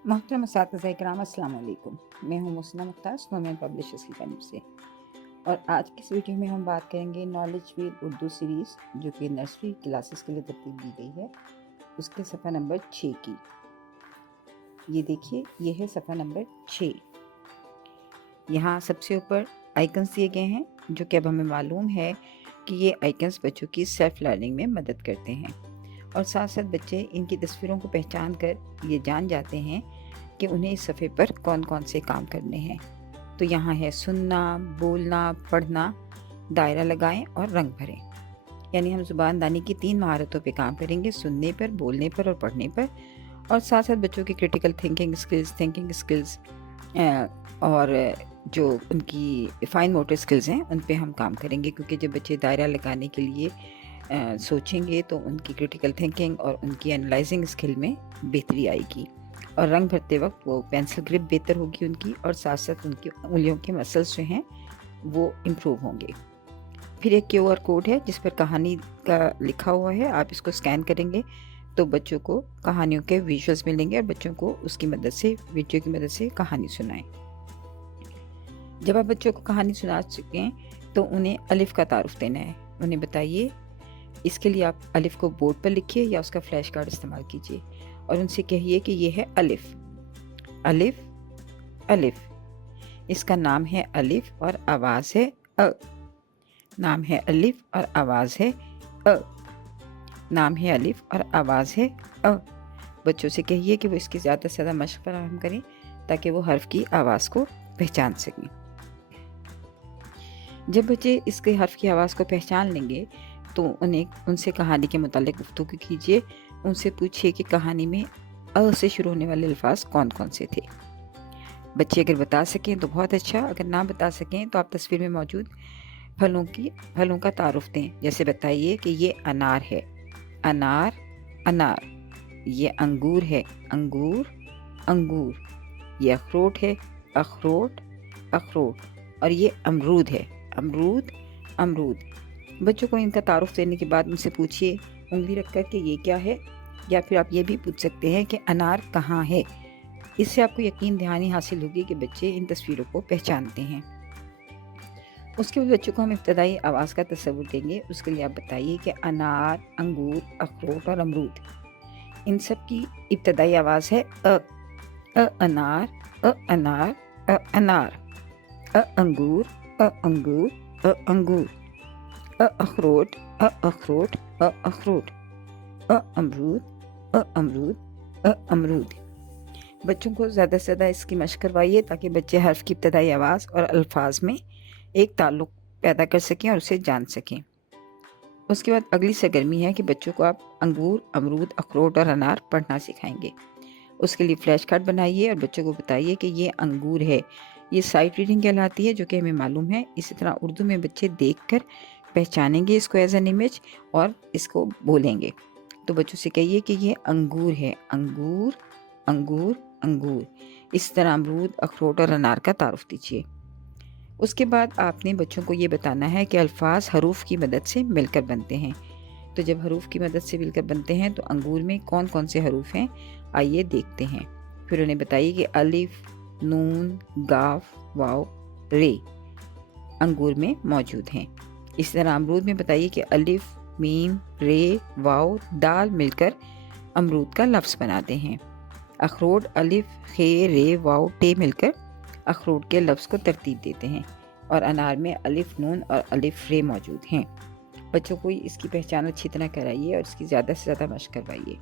मोहतरम असातिज़ा इकराम अस्सलाम वालेकुम। मैं हूँ मुस्ना मुख्तार, स्नोमैन पब्लिशर्स की जानिब से। और आज की इस वीडियो में हम बात करेंगे नॉलेज वील उर्दू सीरीज़, जो कि नर्सरी क्लासेस के लिए तरतीब दी गई है, उसके सफ़ा नंबर 6 की। ये देखिए, ये है सफ़ा नंबर 6। यहाँ सबसे ऊपर आइकन्स दिए गए हैं, जो कि अब हमें मालूम है कि ये आइकन्स बच्चों की सेल्फ लर्निंग में मदद करते हैं, और साथ साथ बच्चे इनकी तस्वीरों को पहचान कर ये जान जाते हैं कि उन्हें इस सफ़े पर कौन कौन से काम करने हैं। तो यहाँ है सुनना, बोलना, पढ़ना, दायरा लगाएं और रंग भरें। यानी हम ज़ुबानदानी की 3 महारतों पे काम करेंगे, सुनने पर, बोलने पर और पढ़ने पर। और साथ साथ बच्चों की क्रिटिकल थिंकिंग स्किल्स और जो उनकी फाइन मोटर स्किल्स हैं, उन पे हम काम करेंगे, क्योंकि जब बच्चे दायरा लगाने के लिए सोचेंगे तो उनकी क्रिटिकल थिंकिंग और उनकी एनालाइजिंग स्किल में बेहतरी आएगी, और रंग भरते वक्त वो पेंसिल ग्रिप बेहतर होगी उनकी, और साथ साथ उनकी उंगलियों के मसल्स जो हैं वो इम्प्रूव होंगे। फिर एक QR कोड है जिस पर कहानी का लिखा हुआ है, आप इसको स्कैन करेंगे तो बच्चों को कहानियों के विजुअल्स मिलेंगे, और बच्चों को उसकी मदद से, वीडियो की मदद से कहानी सुनाएं। जब आप बच्चों को कहानी सुना चुकें तो उन्हें अलिफ का तारुफ देना है। उन्हें बताइए, इसके लिए आप अलिफ को बोर्ड पर लिखिए या उसका फ्लैश कार्ड इस्तेमाल कीजिए, और उनसे कहिए कि ये है अलिफ। अलिफ, अलिफ, इसका नाम है अलिफ और आवाज़ है अ। नाम है अलिफ और आवाज़ है अ। नाम है अलिफ और आवाज़ है अ। बच्चों से कहिए कि वो इसकी ज़्यादा से ज़्यादा मशक़ फराहम करें, ताकि वो हर्फ की आवाज़ को पहचान सकें। जब बच्चे इसके हर्फ की आवाज़ को पहचान लेंगे तो उनसे कहानी के मुतालिक गुफ्तगू कीजिए। उनसे पूछिए कि कहानी में अ से शुरू होने वाले अल्फाज कौन कौन से थे। बच्चे अगर बता सकें तो बहुत अच्छा, अगर ना बता सकें तो आप तस्वीर में मौजूद फलों का तारुफ दें। जैसे बताइए कि ये अनार है, अनार, अनार। ये अंगूर है, अंगूर, अंगूर। ये अखरोट है, अखरोट, अखरोट। और ये अमरूद है, अमरूद, अमरूद। बच्चों को इनका तारुफ देने के बाद उनसे पूछिए उंगली रख कर के ये क्या है, या फिर आप ये भी पूछ सकते हैं कि अनार कहाँ है। इससे आपको यकीन दहानी हासिल होगी कि बच्चे इन तस्वीरों को पहचानते हैं। उसके बाद बच्चों को हम इब्तदाई आवाज़ का तस्वुर देंगे। उसके लिए आप बताइए कि अनार, अंगूर, अखरोट और अमरूद, इन सब की इब्तदाई आवाज़ है अ। अनार, अनार, अनार। अंगूर, अंगूर, अंगूर। अखरोट, अखरोट, अखरोट। अमरूद, अमरूद, अमरूद। बच्चों को ज़्यादा से ज़्यादा इसकी मशक़ करवाइए, ताकि बच्चे हर्फ की इब्तदाई आवाज़ और अल्फाज में एक ताल्लुक़ पैदा कर सकें और उसे जान सकें। उसके बाद अगली सरगर्मी है कि बच्चों को आप अंगूर, अमरूद, अखरोट और अनार पढ़ना सिखाएंगे। उसके लिए फ्लैश कार्ड बनाइए और बच्चों को बताइए कि ये अंगूर है। ये साइट रीडिंग कहलाती है, जो कि हमें मालूम है। इसी तरह उर्दू में बच्चे देखकर पहचानेंगे इसको एज एन इमेज और इसको बोलेंगे। तो बच्चों से कहिए कि ये अंगूर है, अंगूर, अंगूर, अंगूर। इस तरह अमरूद, अखरोट और अनार का तारुफ दीजिए। उसके बाद आपने बच्चों को ये बताना है कि अल्फाज हरूफ की मदद से मिलकर बनते हैं। तो जब हरूफ की मदद से मिलकर बनते हैं तो अंगूर में कौन कौन से हरूफ हैं, आइए देखते हैं। फिर उन्हें बताइए कि अलिफ, नून, गाफ, वाव, रे अंगूर में मौजूद हैं। इस तरह अमरूद में बताइए कि अलिफ, मीम, रे, वाव, दाल मिलकर अमरूद का लफ्ज़ बनाते हैं। अखरोट, अलिफ, खे, रे, वाव, टे मिलकर अखरोट के लफ्ज़ को तरतीब देते हैं। और अनार में अलिफ, नून और अलिफ, रे मौजूद हैं। बच्चों को इसकी पहचान अच्छी तरह कराइए और इसकी ज़्यादा से ज़्यादा मशक़ करवाइए।